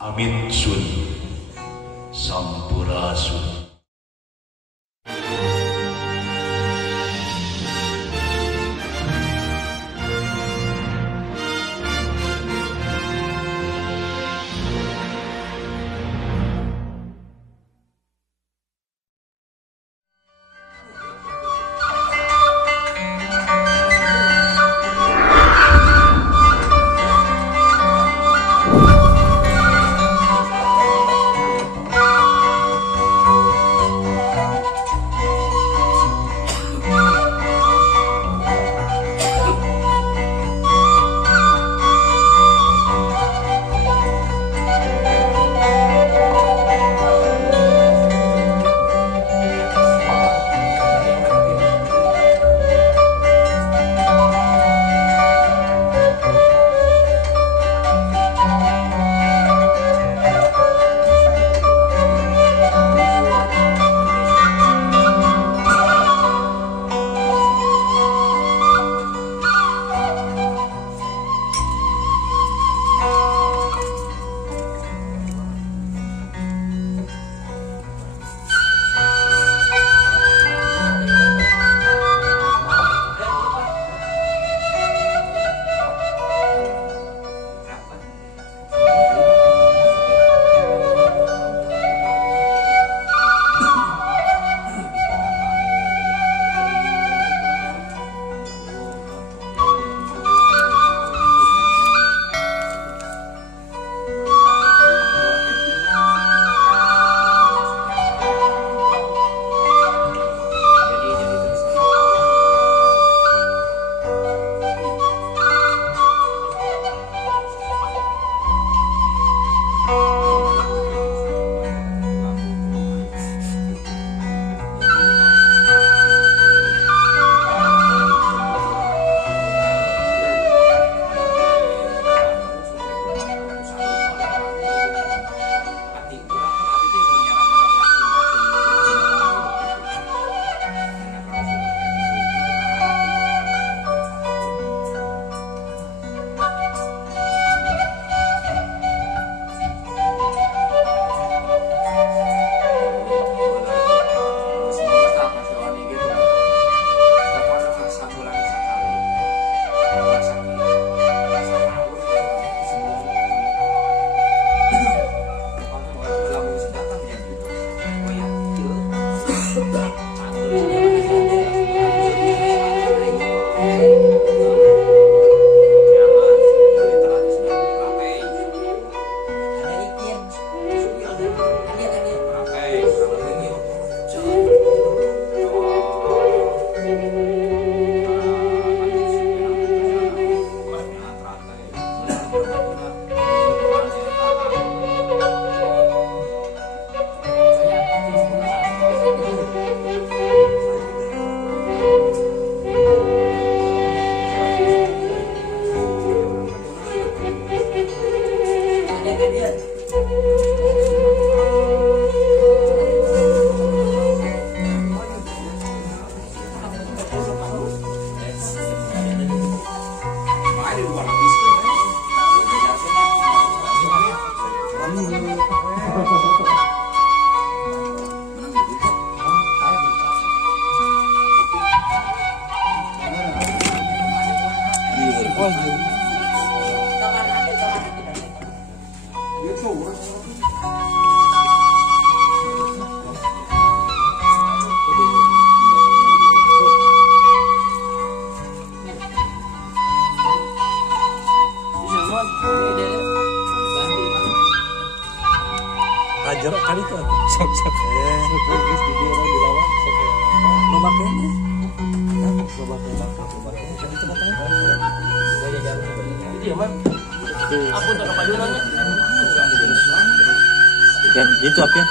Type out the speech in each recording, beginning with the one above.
Amit Sun Sampurasun. Ajar kali itu sok-sok geus di dia orang dilawan sok nu makanya coba jadi coba tahu jadi aman aku tak kepaduan ya itu apa ya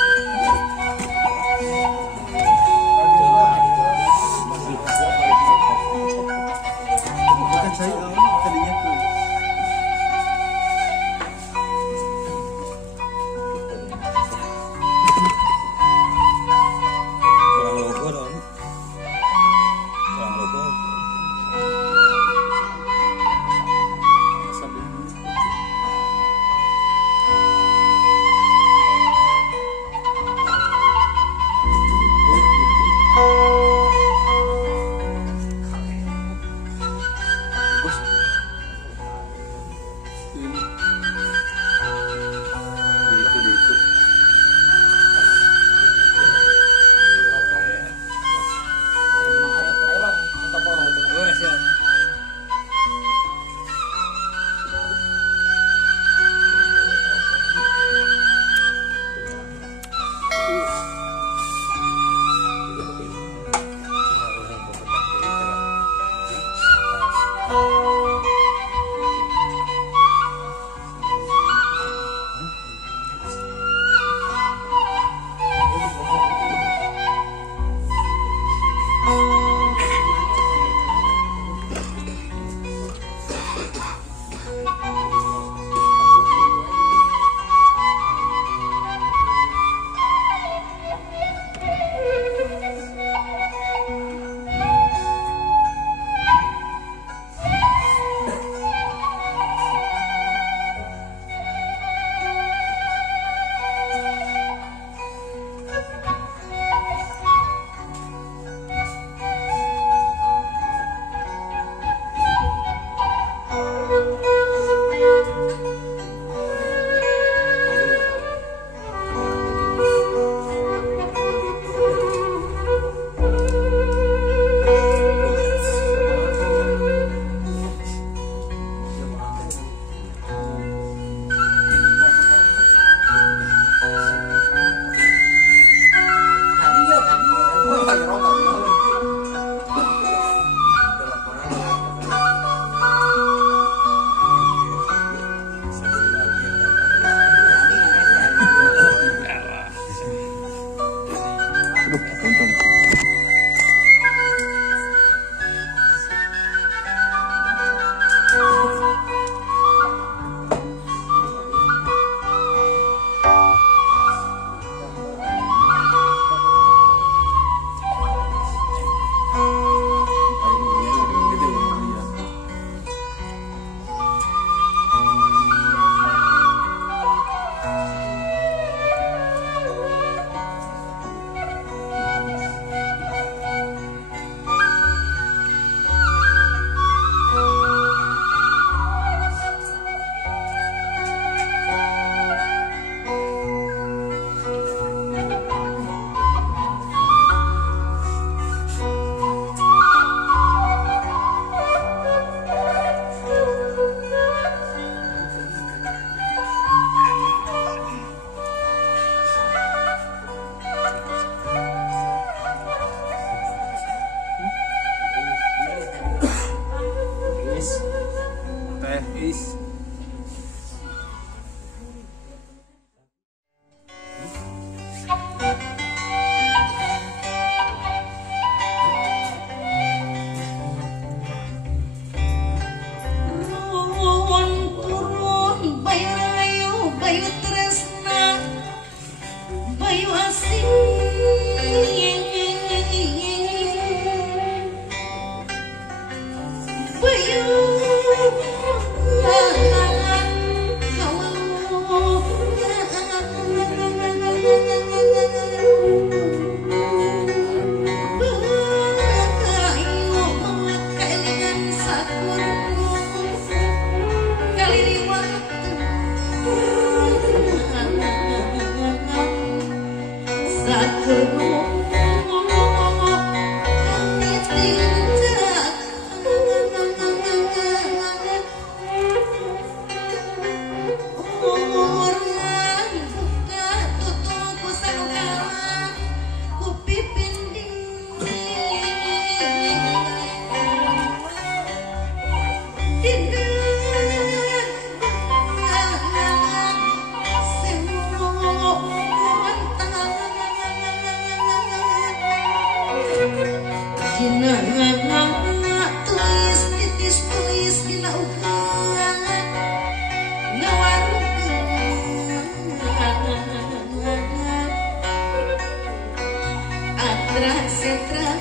Bayu tresna Bayu asih Bayu tulis titis tulis dina ukeun ngawarukeun atra setra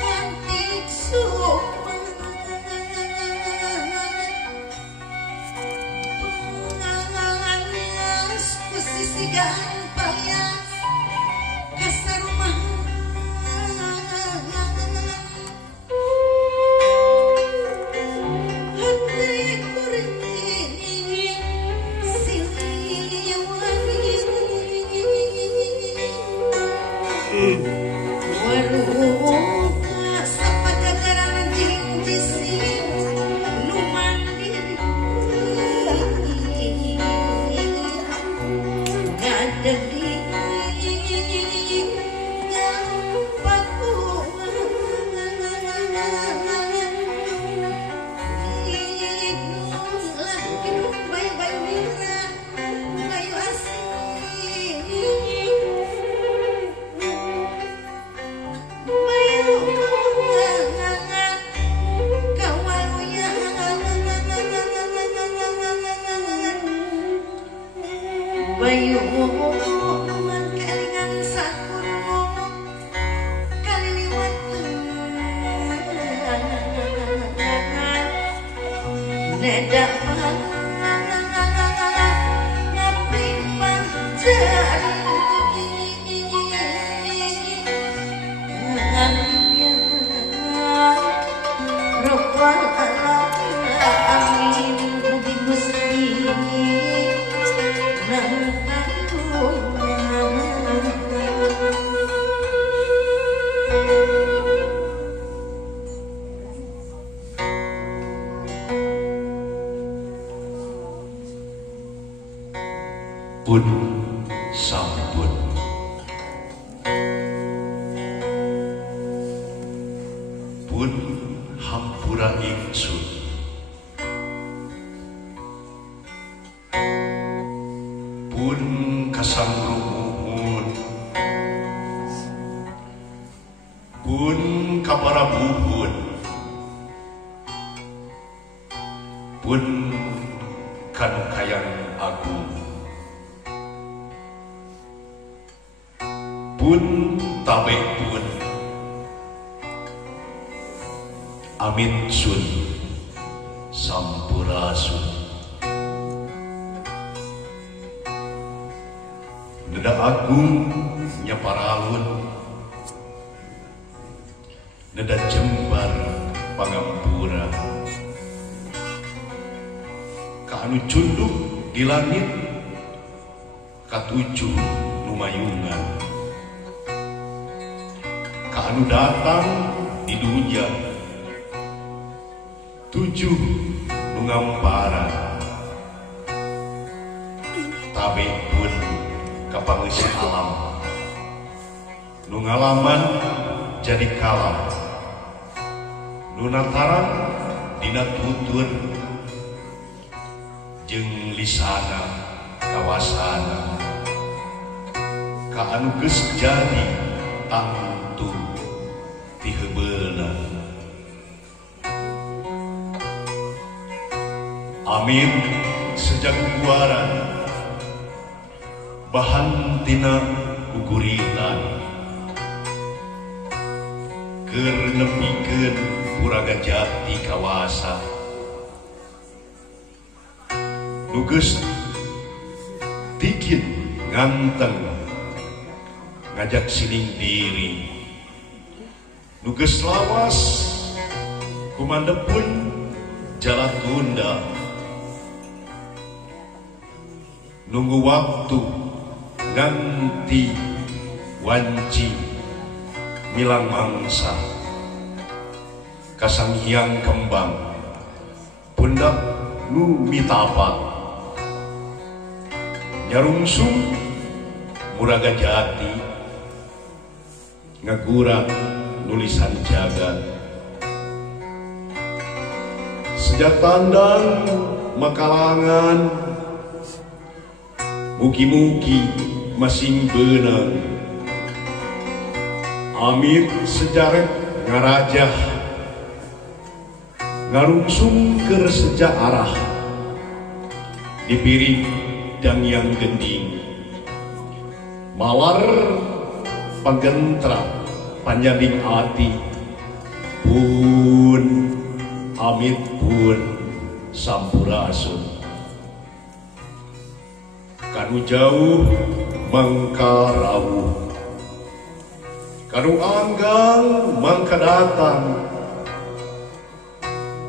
cantik sopan pengalas pesisigan payas kasar rumah Bayu numan kelingan sakurmo kaliliwat nedak ngapri panjari rupal amin mugi Gusti pun sampun pun hampura ingsun pun kasamruhun pun kaparabuhun pun kan kayang agung pun tabe pun amin sun sampurasun neda agung nyaparalun neda jembar pangampura ka anu cunduk di langit katujuh lumayungan ka anu datang di dunia tujuh nungamparan tabe pun kapangeusi alam nungalaman jadi kalam nunataran dina tutur jeung lisana kawasana ka anu geus jadi tangtu ti heubeulna amin sejaguaran bahan tina guguritan keur nepikeun Puraga Jati kawasa nugeus tikin nganteng ngajak sining diri nugeus lawas kumandepun jala tunda nunggu waktu ganti wanci milang mangsa kasanghyang kembang pundak nu mitapak nyarungsung Muraga Jati ngagurak nulisan jagat sejak tandang makalangan mugi-mugi masing beunang amit sejarah ngarajah ngarungsung keur sejarah dipiring dan yang gending malar pagentra panjabing ati pun amit pun sampurasun kanu jauh mangka rawuh kanu anggang mangka datang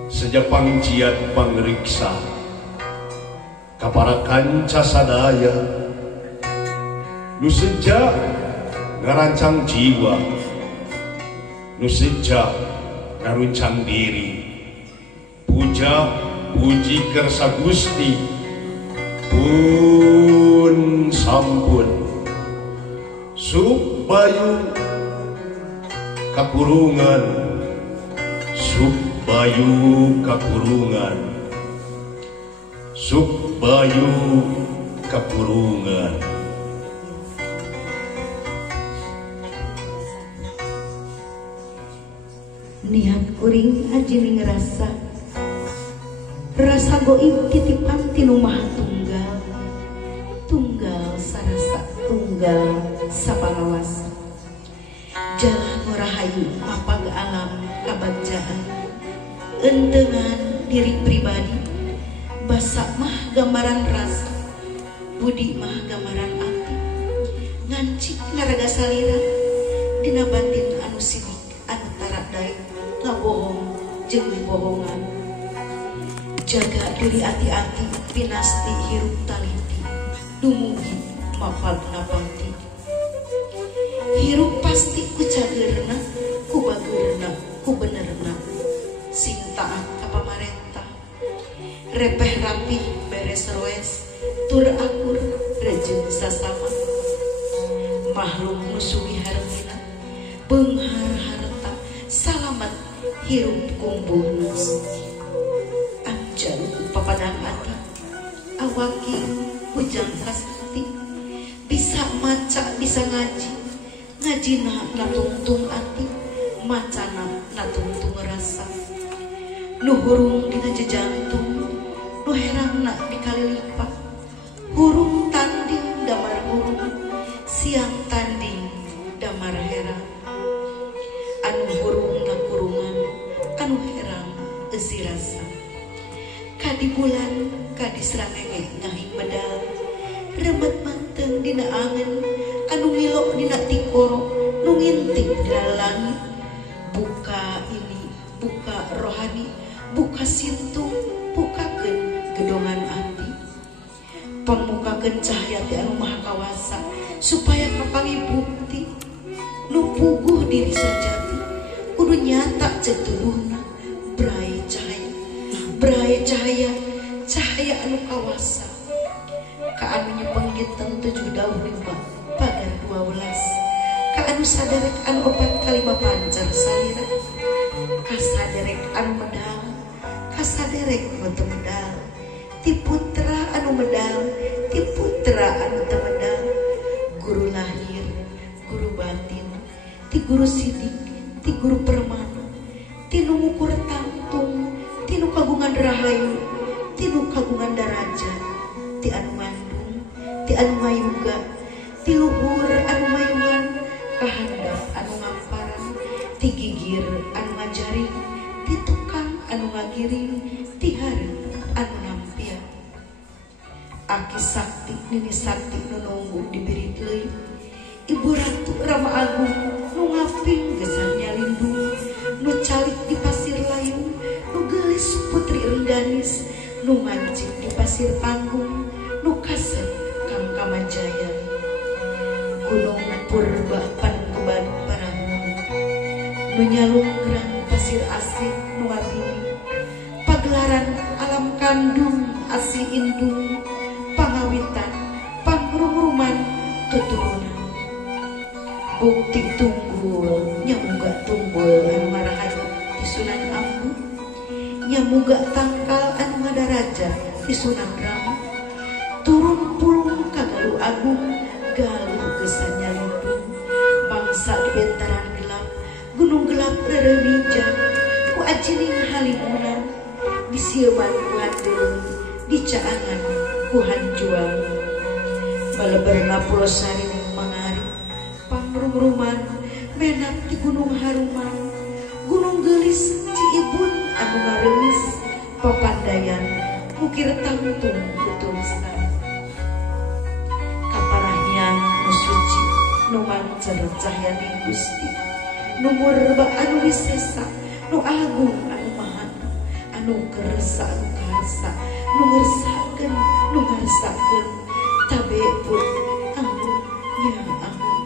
sejapang jiat pangriksa kapara kanca sadaya nu sejak ngarancang jiwa nu sejak ngaruncang diri puja puji kersa Gusti pun sampun subayu kakurungan subayu kakurungan subayu kakurungan niat kuring aji ngerasa rasa goib titipan tinu maha tunggal tunggal sarasa tunggal sapangawasa jalan rahayu mapag alam kabajaan endengan diri pribadi basak mah gambaran rasa budi mah gambaran ati ngancik ngaraga salira dina batin anu sidik anu taradai ngabohong jeung bohongan jaga diri ati-ati pinasti hirup taliti dumugi mapalna pangti hirup pasti ku cageurna ku bageurna ku benerna sing taat ka pamarentah repeh rapih beres roes tur akur rejeung sasama makhluk nu sugi hareutina beunghar harta salamet hirup kumbuhna anjan papadang ati awaki hujang kasati bisa maca bisa ngaji ngajina natungtung ati macana natungtung rasa nu hurung dina jejantung nu herangna dikalilipat hurung tanding damar hurung siang tanding damar herang anu hurung na kurungan anu herang eusi rasa kadi bulan kadi srangenge ngahing medal remet manteng dina angen anu ngilo dina tikoro nu ngintip dina langit buka ini buka rohani buka sintung bukakeun gedongan ati pamukakeun cahaya ti anu maha kawasa supaya kapangi bukti nu puguh diri sajati kudu nyata cetuduhna brai cahaya cahaya anu kawasa ka anu nyepeng dinten 7 dauh 5 pagar 12 ka anu saderek anu 4 kali mapancar salira ka saderek anu medal ka saderek nu medal ti putra anu medal ti putra anu teu medal guru lahir guru batin ti guru sidik ti guru permana ti nu ngukur tantung ti nu kagungan rahayu ti nu kagungan darajat ti anu ngandung ti anu ngayuga ti luhur anu mayungan kahandap anu ngamparan ti gigir anu ngajaring ti tukang anu ngagiring ti hari anu nampia Aki Sakti Nini Sakti nu nunggu diberi deui Ibu Ratu Rama Agung nu ngaping gesan nyalindung nu calik di pasir layung nu gelis putri Rengganis nu mancing di pasir panggung nu kasep Kang Kamajaya Gunung Purba Pankeban Parangun nu nyalunggrang pasir asih nu abini pagelaran alam kandung asih indung pangawitan pangrumruman tuturunan bukti tunggul nyamuga tunggul anu ngarahayu di Sunan Ambu nyamuga tangkal anu ngadaraja di Sunan Rama turun pulung kagaluh agung galuh gesan nyalindung bangsa di bentaran gelap gunung gelap rerewijang ku ajining halimunan di sieuman ku handeung di caangan ku hanjuang baleberna pulau sari ning mangari pangrumruman menak di gunung haruman gunung gelis Ciibun anu ngaremis papandayan ukir tangtung tutulisan kaparahnya nu suci nu mancer cahyaning Gusti nu murba anu wisesa nu agung anu mahana anu kersa anu karsa nu ngersakeun nu ngarsakeun tabe pun ampun nya ampun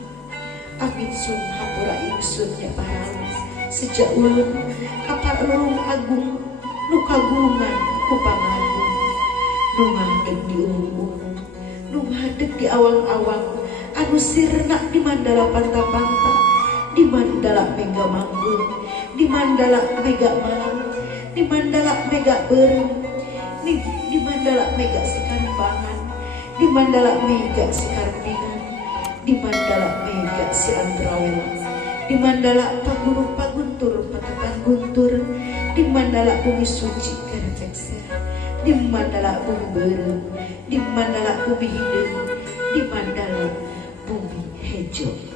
amin sun hampura ingsun nya paraos sejak ulun kapal lulung agung nu kagungan ku pangagung nu ngadeg di ulung-ulung nu ngadeg di awang-awang anu sirna di mandala panta-panta di mandala mega manggul di mandala mega malam di mandala mega berem di mandala mega sikarembangan di mandala mega sikarempingan di mandala mega si Andrawela di mandala paguru paguntur patepan guntur di mandala bumi suci Karajekser di mandala bumi berem di mandala bumi hideung di mandala bumi hejo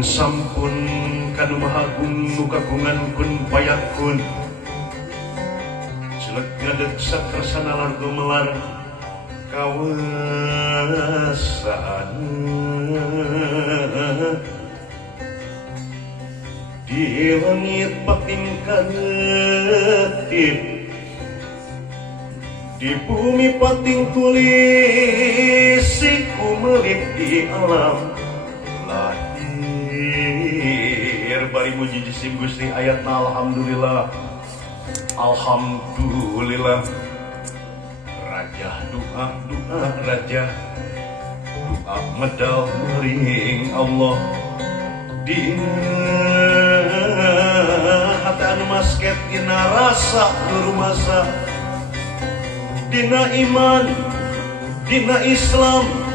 sampun kanu mahagung nu kagungan kun payakun jelek ngadeg sakrasana largo melar kawasaan di langit pating kanetip di bumi pating tulis siku melip di alam bari muji jisim Gusti ayatna alhamdulillah alhamdulillah raja doa raja doa medal mering Allah dina hati anu masket dina rasa nurumasa dina iman dina Islam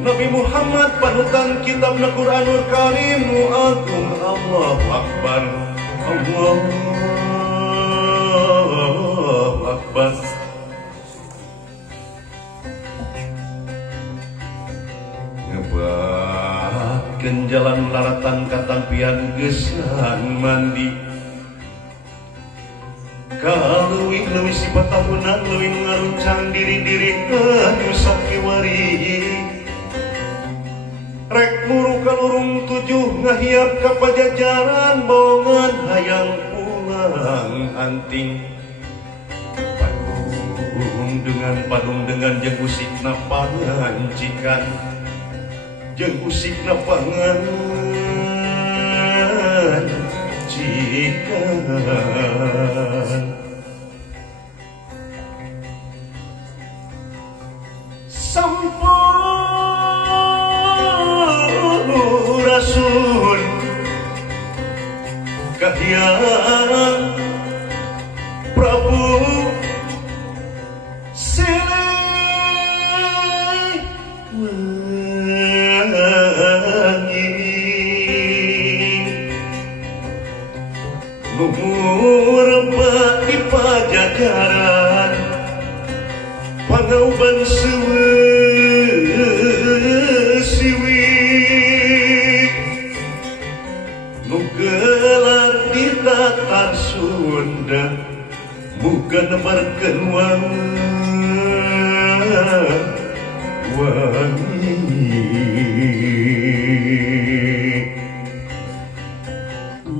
Nabi Muhammad panutan kitab Al-Quranul Karim nu agung Allahu Akbar Allahu Akbar ngebatkeun jalan laratan katampian gesan mandi kaleuwih-leuwih sifat tahunan leuwih ngaruncang diri-diri anu sakiwari rek muru kalurung tujuh ngahiap ka pajajaran bongan hayang pulang anting padung dengan jeung usikna pangancikan jeung usikna pangan kahiyang Prabu Siliwangi Numur di Pajajaran Pangauban siwi Nugelar di Tatar Sunda bukan nemarkeun wangi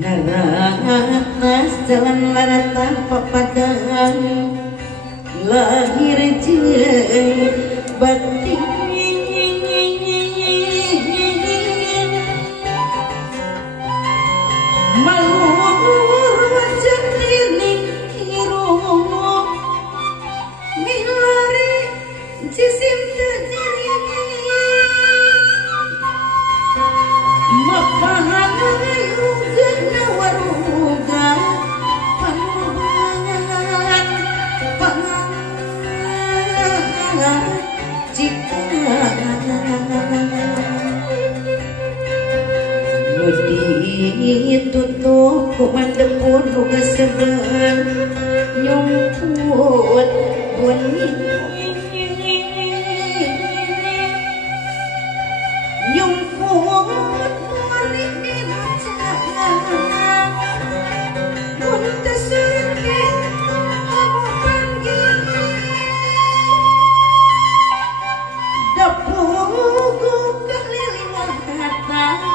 Naratas jalan lara tanpa padang lahir jeung batin malur wajah tining irung milari jisim terdiri mapahan yugana waruga panubangan pangan jika ditutup ku mandepun uga sebeul nyumput bunyi nyumput bunyi dina jalan mun teu serke kamu panggil dapugu keliling harta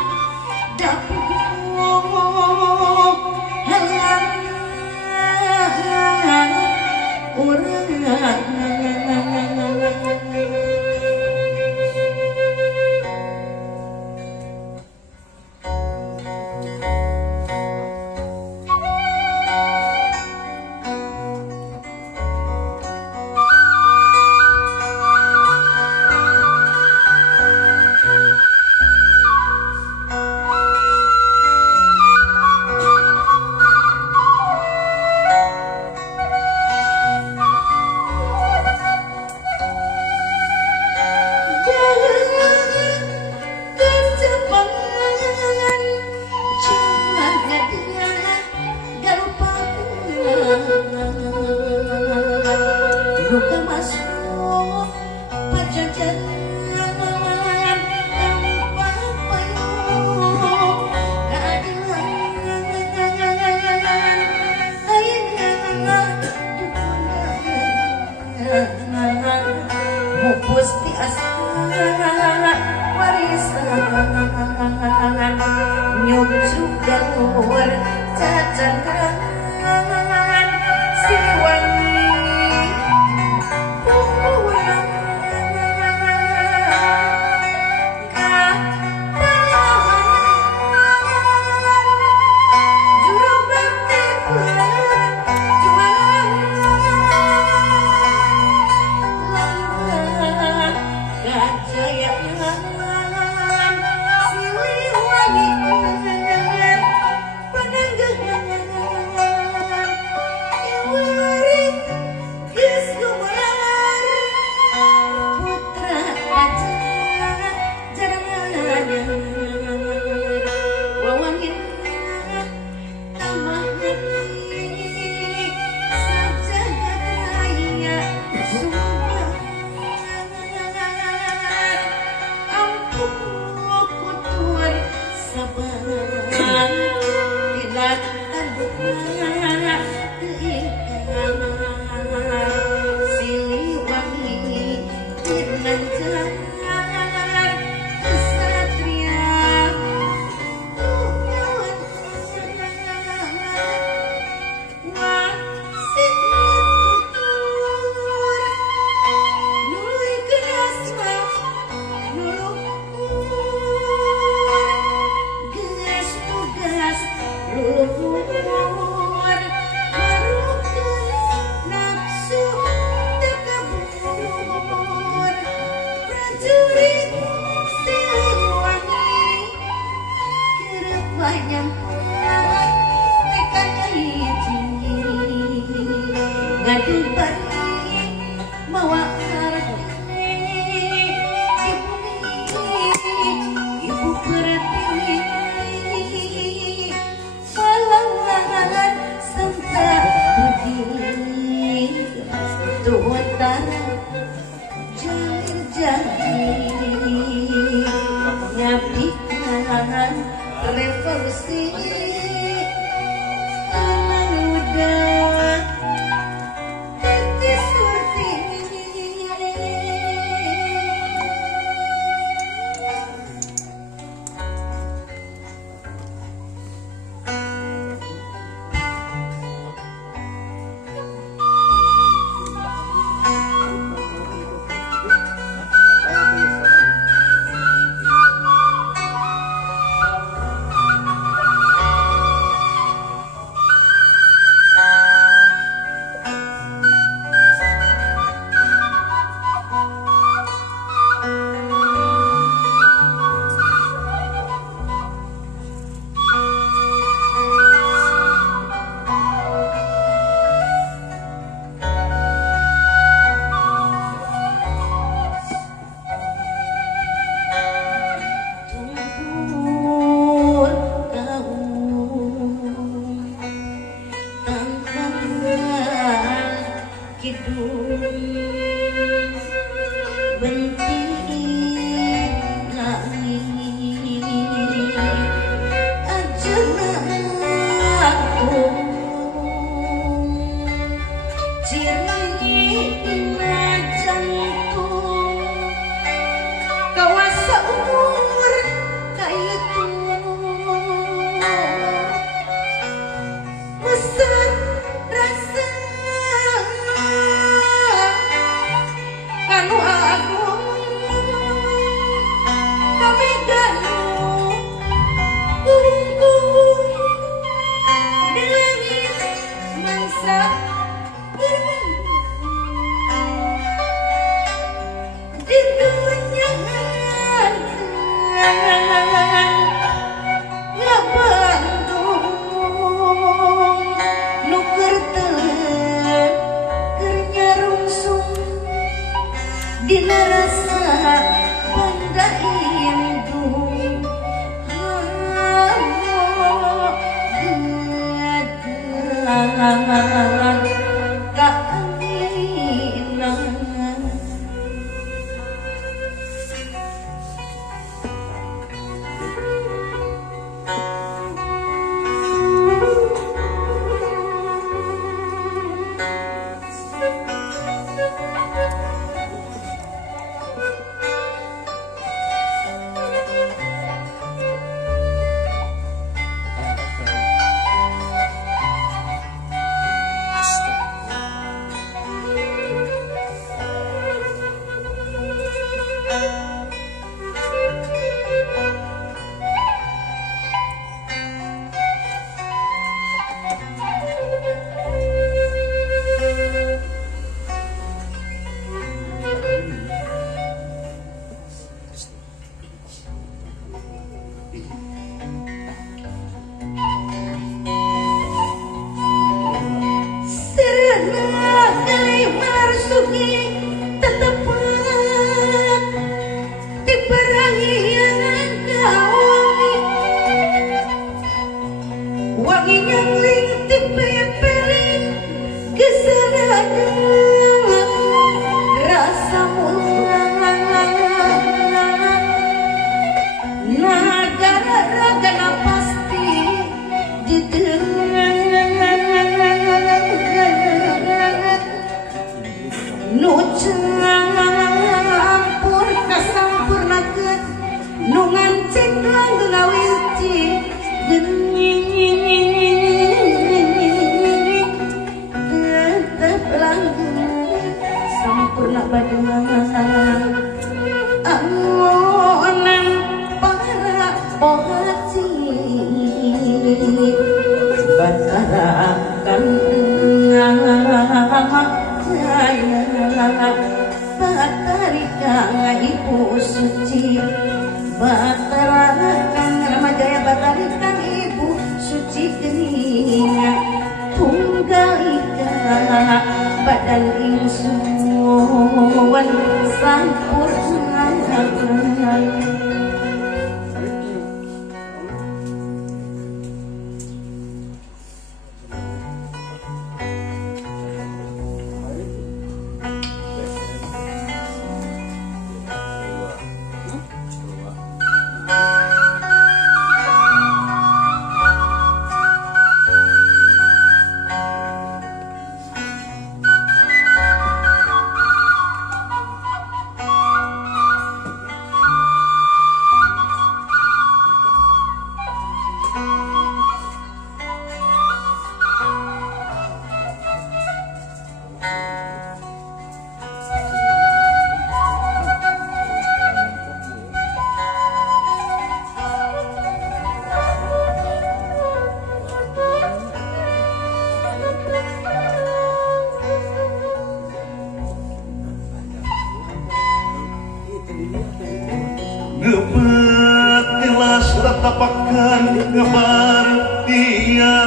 tatapakan ngebar dia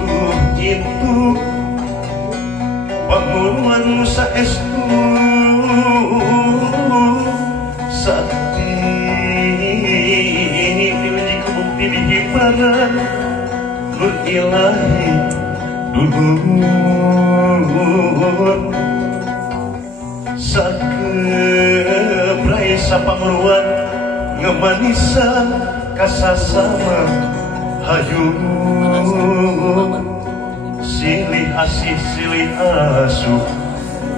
tuh itu bangunan saestu sakti diuji kebukti dihibaran nur ilahi dulur sakebrai sapangluan ngemanisan kasasama hayu silih asih silih asuh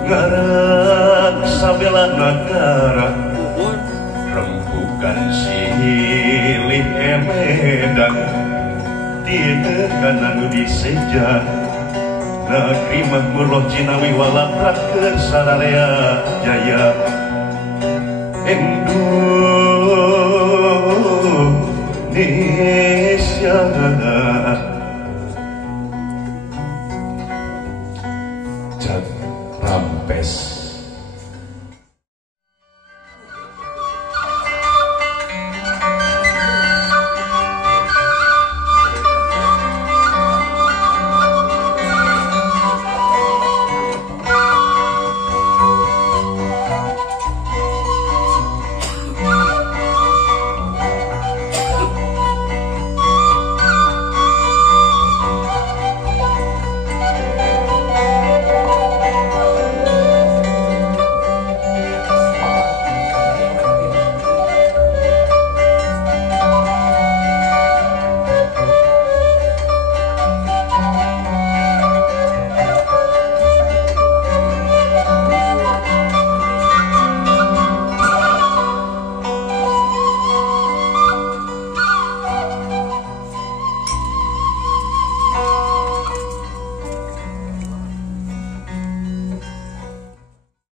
ngarak sabela negara rembukan silih emedan tieu kana nu diseja negeri mahmurloh Cinawi walaprakeun sararea jaya Indonesia